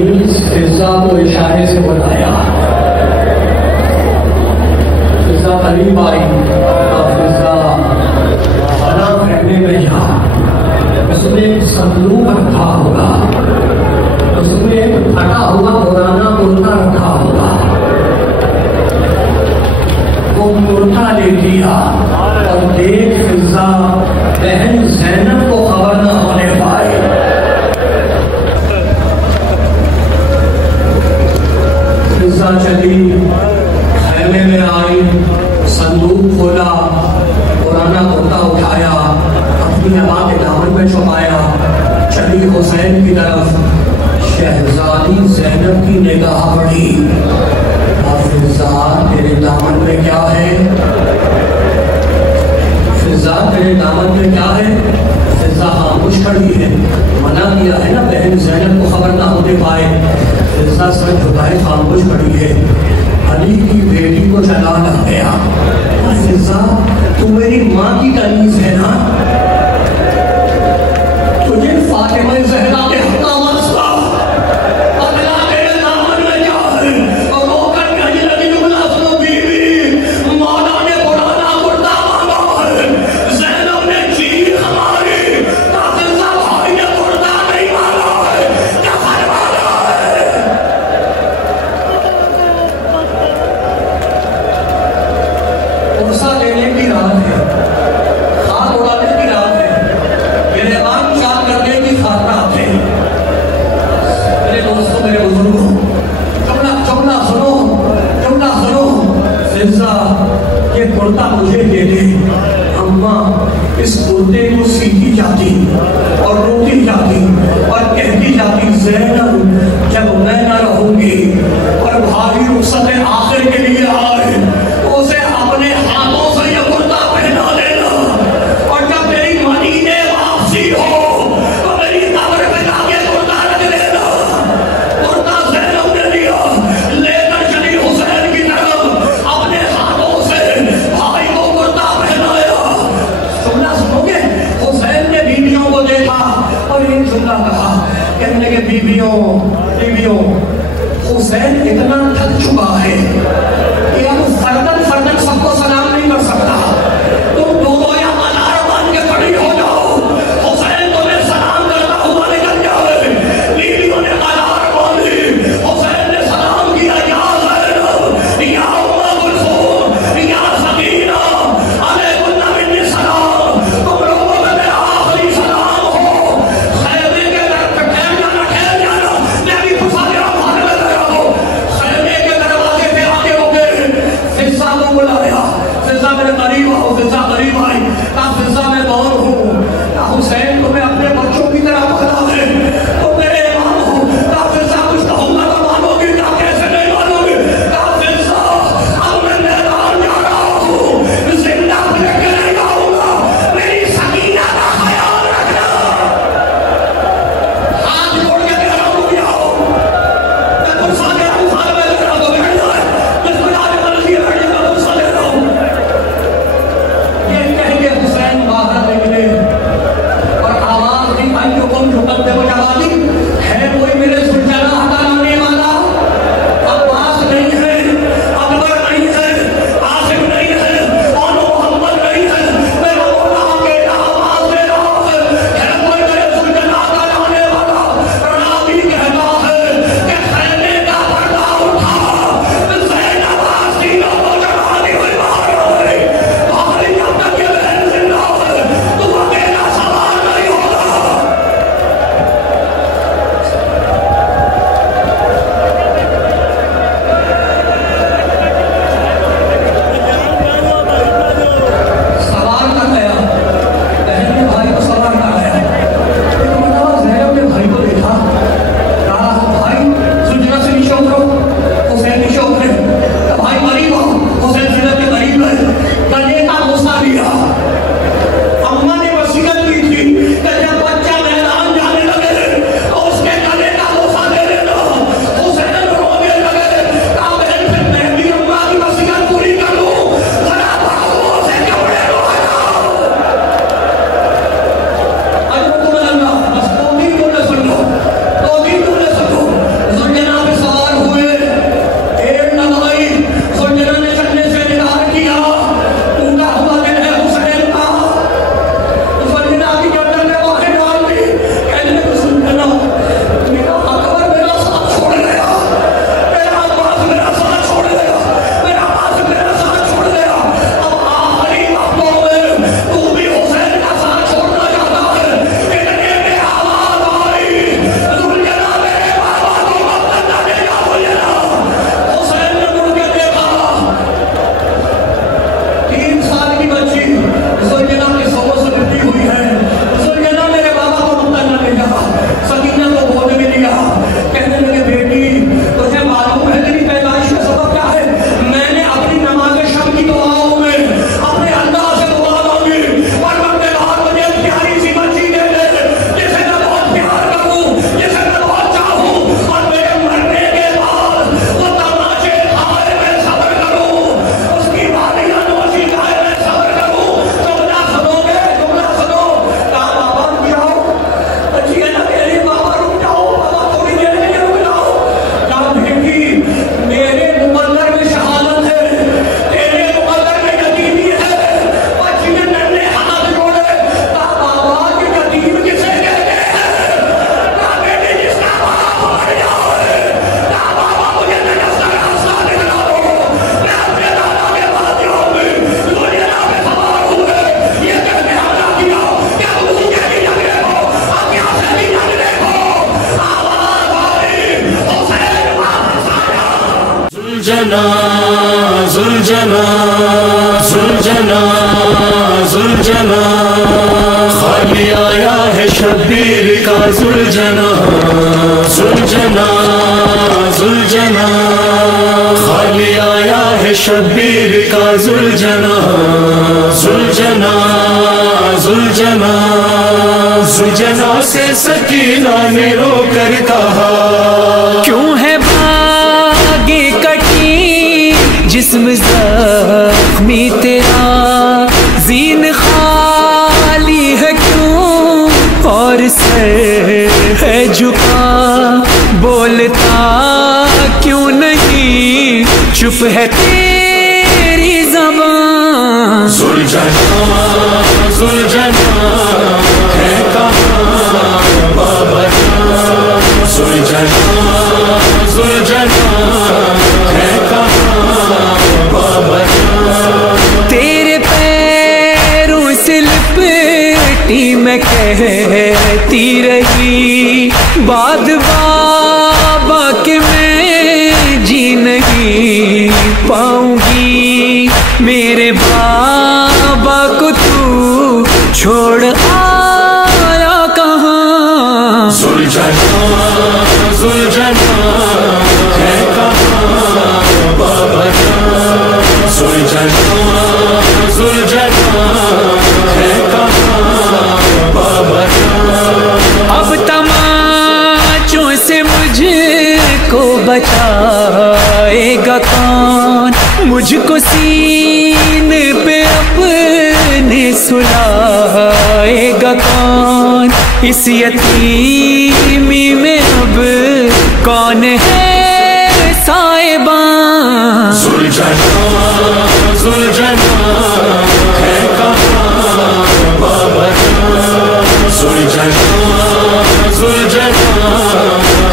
کنیز فضا کو اشارے سے بلایا. فضا قریب آئی اور فضا بنا کرنے میں جا. اس نے ایک صندوق رکھا ہوگا, اس نے ایک پھٹا ہوا پرانا کرتا رکھا ہوگا. وہ کرتا لے لیا اور دیکھ فضا بہن زینب کو خبر نہ ہونے پائے. فضا چلی, خیمے میں آئی, صندوق کھولا, پرانا کرتا اٹھایا, اپنی ہوا کے دامن میں چھپایا, چلی حسین کی طرف. شہزادی زینب کی نگاہ پڑی. فضا تیرے دامن میں کیا ہے؟ فضا تیرے دامن میں کیا ہے؟ فضا خاموش کھڑی ہے. منع کیا ہے نا بہن زینب کو خبر نہ ہونے پائے. فضا سر جھکائے خاموش کھڑی ہے. علی کی بیٹی کو چلا نہ گیا. فضا تو میری ماں کی کنیز ہے نا, تجھے فاطمہ زہرا کے حق کا واسطہ اگلا تیرے دامن میں کیا ہے؟ اور رو کر کہنے لگی جملہ سنو بیوی, مولا نے پرانا کرتا مانگا ہے. زینب نے چیخ ماری, فضا بھائی نے کرتا نہیں مانگا ہے, کیا فرمانا ہے؟ عرصہ لینے کی رات ہے, خاک اڑانے کی رات ہے, گریبان چاک کرنے کی خاطرات ہے. میرے دوستوں, میرے بزرگوں, جملہ سنو. فضا یہ کرتا مجھے دے دے. اماں اس کرتے کو سیدھی جاتی اور روتی جاتی اور کہتی جاتی, زینب جب میں نہ رہوں گی اور بھائی رخصت آخر کے لیے آئے اسے اپنے ہاتھوں سے یہ کرتا پہنا لینا, اور جب میری مدینے واپسی ہو تو میری قبر پہ جا کے کرتا رکھ لینا. کرتا زینب نے لیا, لے کر چلی حسین کی طرف, اپنے ہاتھوں سے بھائی کو کرتا پہنایا. جملہ سنو گے, حسین نے بیویوں کو دیکھا اور یہ جملہ کہا, کہنے کے بیویوں حسین اتنا تھک چکا ہے کہ اب فردن سب کو سلام نہیں کر سکتا. تم دونوں یا قطار مان کے کھڑی ہو جاؤ, حسین تمہیں سلام کرتا ہوا نکل جائے. بیویوں نے قطار باندھی, حسین نے سلام کیا, یا زینب, یا ام کلثوم, یا سکینہ, علیکم منی سلام, تم لوگوں میں آخری سلام ہو. خیمے کے طرف ٹھہر جانا, میں بھی پھنسا دیا, خیمے کے دروازے پہ آگے ہو گئے. زلجنا زلجنا زلجنا زلجنا خالی آیا ہے شبیر کا زلجنا زلجنا زلجنا خالی آیا ہے شبیر کا زلجنا زلجنا زلجنا زلجنا سے سکینہ نے رو کر کہا کیوں ہے بھاگے کٹی جسم زخمی تیرا زین خالی ہے کیوں اور سر ہے جھکا بولتا کیوں نہیں چپ ہے تیری زبان زلجنا زلجنا ہے کہاں بابا جان زلجنا زلجنا ہے کہاں بابا جان تیرے پیروں سے لپٹی میں کہتی رہی بعد بابا کہ میں جی نہیں پاؤں گی میرے بابا کو تو چھوڑ آیا کہاں زلجنا زلجنا ہے کہاں بابا جان زلجنا زلجنا ہے کہاں بابا جان اب تماچوں سے مجھ کو بچائے گا کون مجھ کو سینے پہ اپنے سلائے گا کون اس یتیمی میں اب کون ہے صاحبان زلجنا زلجنا ہے کہاں بابا جان زلجنا زلجنا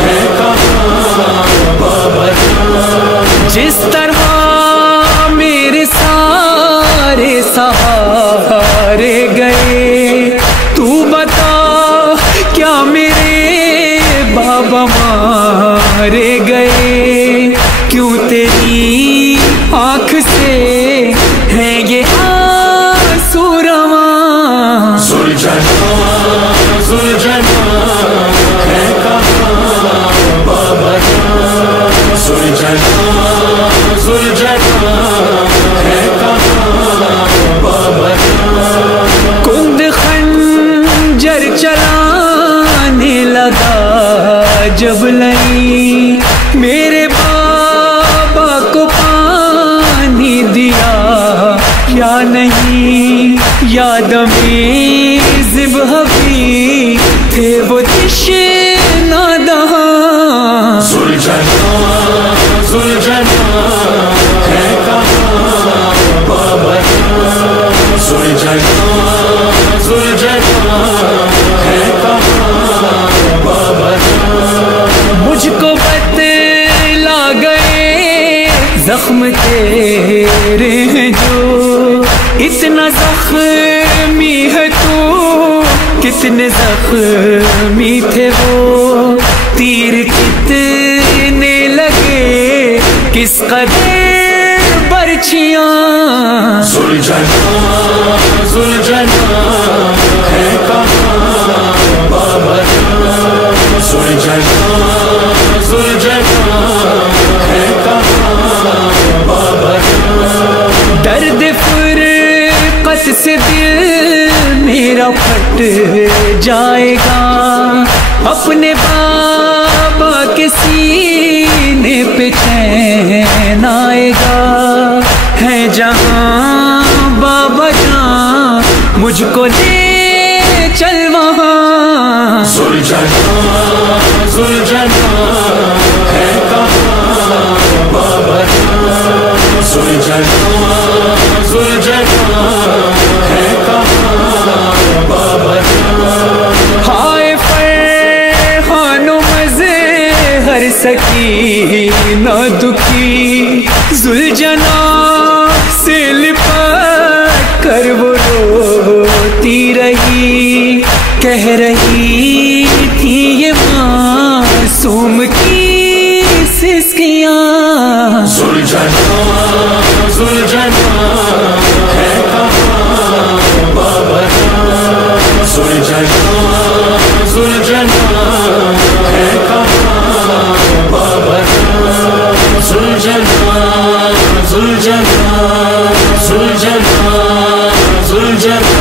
ہے کہاں بابا جان جس طرح میرے سارے سہارے گئے تو بتا کیا میرے بابا مارے گئے کیوں تیری آنکھ سے ہے یہ آنسو رواں زلجنا زلجنا ہے کہاں بابا جان زلجنا زلجنا ہے کہاں بابا جان کند خنجر چلانے لگا جب لئی میرے بابا کو پانی دیا یا نہیں یاد میں ذبح بھی تھے وہ تشنہ دہاں زلجنا زلجنا ہے کہاں بابا جان زلجنا زلجنا ہے کہاں بابا جان مجھ کو بتلا گئے زخم تیرے ہیں جو اتنا زخمی ہے تو کتنے زخمی تھے وہ تیر کتنے لگے کس قدر برچیاں زلجنا زلجنا ہے کہاں بابا جان زلجنا زلجنا ہے کہاں بابا جان درد فرقت سے دل میرا پھٹ جائے گا اپنے بابا کے سینے پہ چین آئے گا ہے جہاں بابا جان مجھ کو لے چل وہاں زلجنا زلجنا ہے کہاں بابا جان زلجنا زلجنا ہے کہاں بابا جان ہائے فرحان و مزے ہر سکینہ دکھی زلجنا سے لپٹ کر وہ روتی رہی کہہ رہی تھی یہ معصوم کی سسکیاں زلجنا زلجنا ہے کہاں بابا جان زلجنا زلجنا ہے کہاں بابا جان زلجنا زلجنا زلجنا زلجنا